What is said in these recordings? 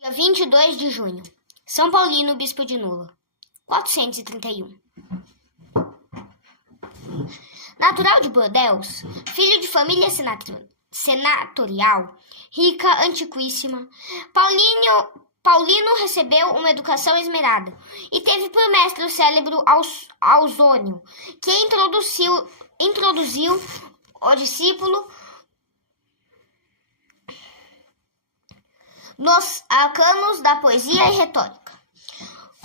Dia 22 de junho. São Paulino, bispo de Nola. 431. Natural de Bordeaux, filho de família senatorial, rica, antiquíssima, Paulino recebeu uma educação esmerada e teve por mestre o célebre Ausônio, que introduziu o discípulo nos arcanos da poesia e retórica.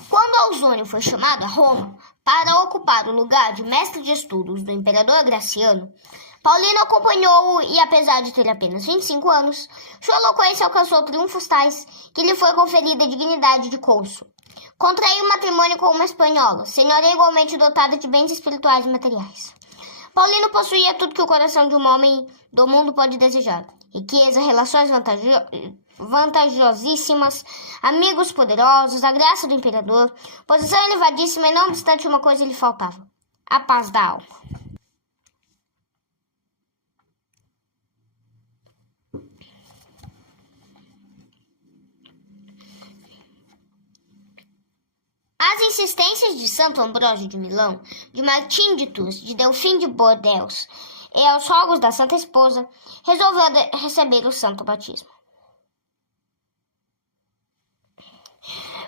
Quando Ausônio foi chamado a Roma para ocupar o lugar de mestre de estudos do imperador Graciano, Paulino acompanhou-o e, apesar de ter apenas 25 anos, sua eloquência alcançou triunfos tais que lhe foi conferida a dignidade de cônsul. Contraiu matrimônio com uma espanhola, senhora igualmente dotada de bens espirituais e materiais. Paulino possuía tudo que o coração de um homem do mundo pode desejar: riqueza, relações vantajosíssimas, amigos poderosos, a graça do imperador, posição elevadíssima, e não obstante uma coisa lhe faltava: a paz da alma. As insistências de Santo Ambrósio de Milão, de Martim de Tours, de Delfim de Bordeaux e aos rogos da Santa Esposa, resolveu receber o santo batismo.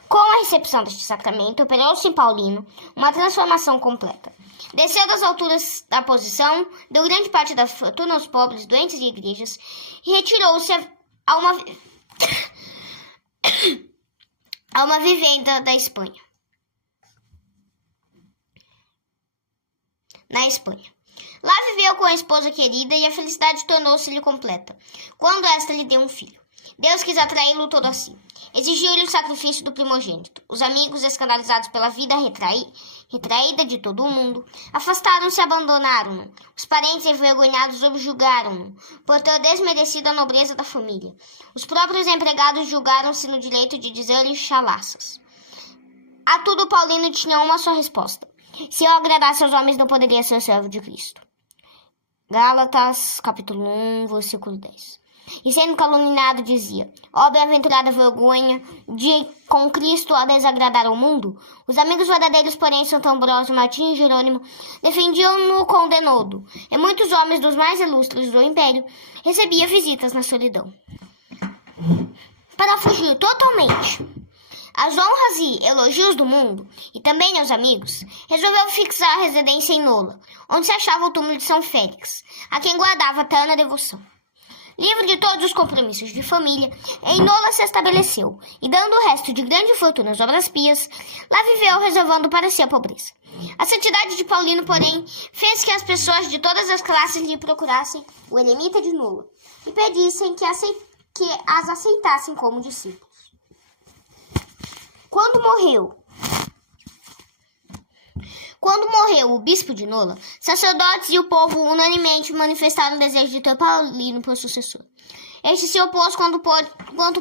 Com a recepção deste sacramento, operou-se em Paulino uma transformação completa. Desceu das alturas da posição, deu grande parte da fortuna aos pobres, doentes e igrejas, e retirou-se a uma vivenda da Espanha. Na Espanha. Lá viveu com a esposa querida e a felicidade tornou-se-lhe completa, quando esta lhe deu um filho. Deus quis atraí-lo todo a si. Exigiu-lhe o sacrifício do primogênito. Os amigos, escandalizados pela vida retraída de todo o mundo, afastaram-se e abandonaram-no. Os parentes envergonhados subjugaram-no, por ter desmerecido a nobreza da família. Os próprios empregados julgaram-se no direito de dizer-lhe chalaças. A tudo Paulino tinha uma só resposta: se eu agradasse aos homens, não poderia ser servo de Cristo. Gálatas, capítulo 1, versículo 10. E sendo caluniado, dizia: ó bem-aventurada vergonha de com Cristo a desagradar ao mundo. Os amigos verdadeiros, porém, Santo Ambrósio, Martim e Jerônimo, defendiam-no com denodo, e muitos homens dos mais ilustres do império recebiam visitas na solidão. Para fugir totalmente às honras e elogios do mundo, e também aos amigos, resolveu fixar a residência em Nola, onde se achava o túmulo de São Félix, a quem guardava terna devoção. Livre de todos os compromissos de família, em Nola se estabeleceu, e dando o resto de grande fortuna às obras pias, lá viveu reservando para si a pobreza. A santidade de Paulino, porém, fez que as pessoas de todas as classes lhe procurassem o eremita de Nola, e pedissem que as aceitassem como discípulos. Quando morreu o bispo de Nola, sacerdotes e o povo unanimemente manifestaram o desejo de ter Paulino por sucessor. Este se opôs quanto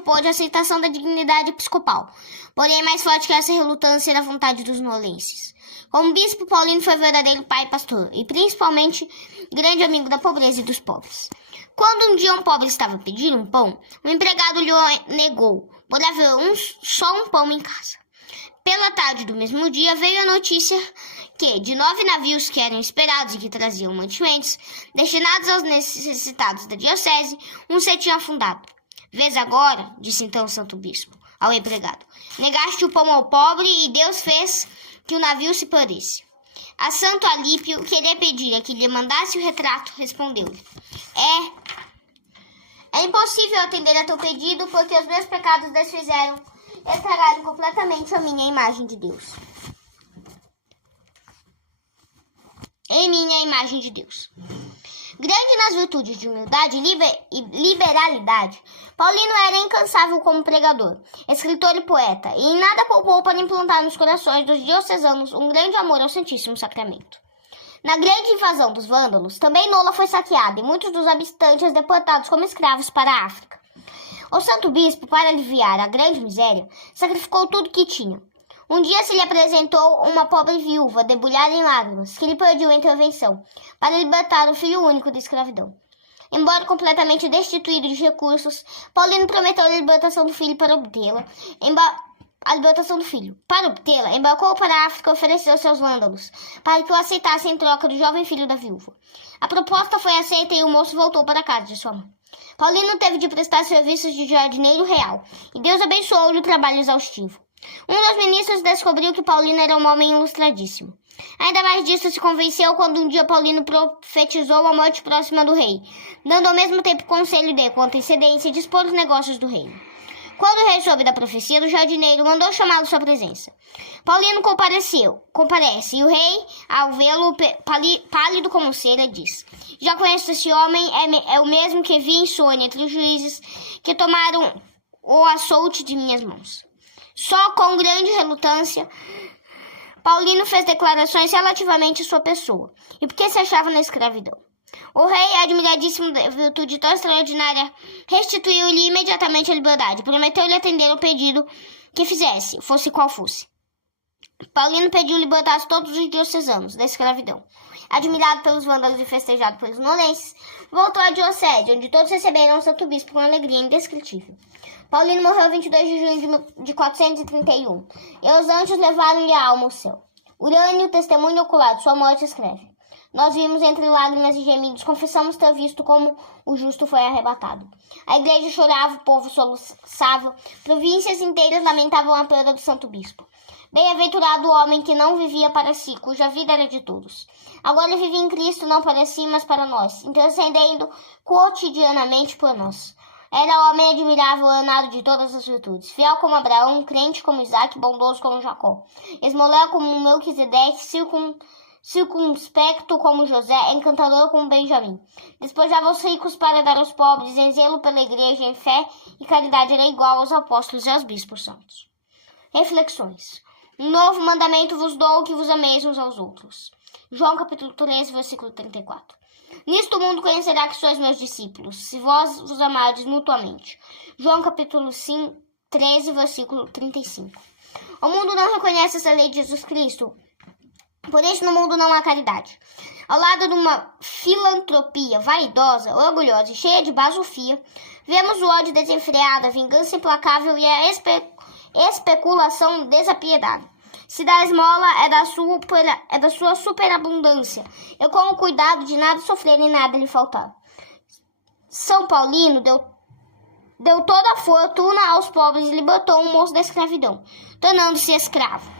pôde à aceitação da dignidade episcopal, porém mais forte que essa relutância era a vontade dos nolenses. Como bispo, Paulino foi verdadeiro pai e pastor, e principalmente grande amigo da pobreza e dos pobres. Quando um dia um pobre estava pedindo um pão, o empregado lhe negou, por haver só um pão em casa. Pela tarde do mesmo dia veio a notícia que, de 9 navios que eram esperados e que traziam mantimentos destinados aos necessitados da diocese, um se tinha afundado. Vês agora, disse então o santo bispo ao empregado, negaste o pão ao pobre e Deus fez que o navio se perdesse. A santo Alípio, queria pedir a que lhe mandasse o retrato, respondeu-lhe: É impossível atender a teu pedido, porque os meus pecados desfizeram e estragaram completamente a minha imagem de Deus. Grande nas virtudes de humildade e liberalidade, Paulino era incansável como pregador, escritor e poeta, e em nada poupou para implantar nos corações dos diocesanos um grande amor ao Santíssimo Sacramento. Na grande invasão dos vândalos, também Nola foi saqueada e muitos dos habitantes deportados como escravos para a África. O santo bispo, para aliviar a grande miséria, sacrificou tudo que tinha. Um dia se lhe apresentou uma pobre viúva, debulhada em lágrimas, que lhe pediu a intervenção para libertar o filho único da escravidão. Embora completamente destituído de recursos, Paulino prometeu a libertação do filho para obtê-la. Para obtê-la, embarcou para a África e ofereceu seus vândalos para que o aceitassem em troca do jovem filho da viúva. A proposta foi aceita e o moço voltou para a casa de sua mãe. Paulino teve de prestar serviços de jardineiro real, e Deus abençoou-lhe o trabalho exaustivo. Um dos ministros descobriu que Paulino era um homem ilustradíssimo. Ainda mais disso se convenceu quando um dia Paulino profetizou a morte próxima do rei, dando ao mesmo tempo conselho de, com antecedência, dispor os negócios do reino. Quando o rei soube da profecia do jardineiro, mandou chamá-lo à sua presença. Paulino comparece, e o rei, ao vê-lo pálido como cera, diz: Já conheço esse homem, é o mesmo que vi em sonho entre os juízes que tomaram o açoute de minhas mãos. Só com grande relutância, Paulino fez declarações relativamente à sua pessoa, e porque se achava na escravidão. O rei, admiradíssimo de virtude tão extraordinária, restituiu-lhe imediatamente a liberdade, prometeu-lhe atender o pedido que fizesse, fosse qual fosse. Paulino pediu libertar todos os diocesanos da escravidão. Admirado pelos vândalos e festejado pelos nolenses, voltou à diocese, onde todos receberam o santo bispo com alegria indescritível. Paulino morreu 22 de junho de 431, e os anjos levaram-lhe a alma ao céu. Urânio, testemunho ocular de sua morte, escreve: Nós vimos entre lágrimas e gemidos, confessamos ter visto como o justo foi arrebatado. A igreja chorava, o povo soluçava, províncias inteiras lamentavam a perda do santo bispo. Bem-aventurado o homem que não vivia para si, cuja vida era de todos. Agora vive em Cristo, não para si, mas para nós, intercedendo cotidianamente por nós. Era homem admirável, ornado de todas as virtudes, fiel como Abraão, crente como Isaac, bondoso como Jacó, esmoleiro como Melquisedeque, circunspecto como José, encantador como Benjamim. Despojava os ricos para dar aos pobres, em zelo pela igreja, em fé e caridade era igual aos apóstolos e aos bispos santos. Reflexões. Um novo mandamento vos dou, que vos ameis uns aos outros. João capítulo 13, versículo 34. Nisto o mundo conhecerá que sois meus discípulos, se vós vos amardes mutuamente. João capítulo 13, versículo 35. O mundo não reconhece essa lei de Jesus Cristo, por isso no mundo não há caridade. Ao lado de uma filantropia vaidosa, orgulhosa e cheia de basofia, vemos o ódio desenfreado, a vingança implacável e a especulação desapiedada. Se dá esmola, é da sua superabundância, e com o cuidado de nada sofrer nem nada lhe faltar. São Paulino deu toda a fortuna aos pobres e libertou um moço da escravidão, tornando-se escravo.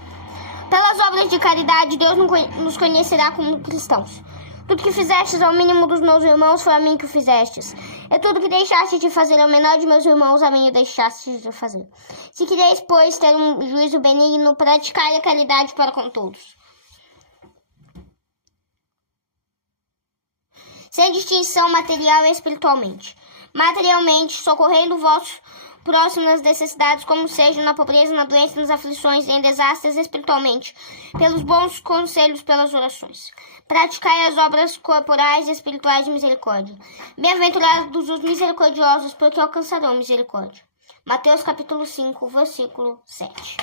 Pelas obras de caridade, Deus nos conhecerá como cristãos. Tudo que fizestes ao mínimo dos meus irmãos foi a mim que o fizestes. E tudo que deixastes de fazer ao menor de meus irmãos, a mim o deixastes de fazer. Se quereis, pois, ter um juízo benigno, praticai a caridade para com todos, sem distinção material e espiritualmente. Materialmente, socorrendo o vosso próximo nas necessidades, como sejam na pobreza, na doença, nas aflições, em desastres, espiritualmente, pelos bons conselhos, pelas orações. Praticai as obras corporais e espirituais de misericórdia. Bem-aventurados os misericordiosos, porque alcançarão misericórdia. Mateus capítulo 5, versículo 7.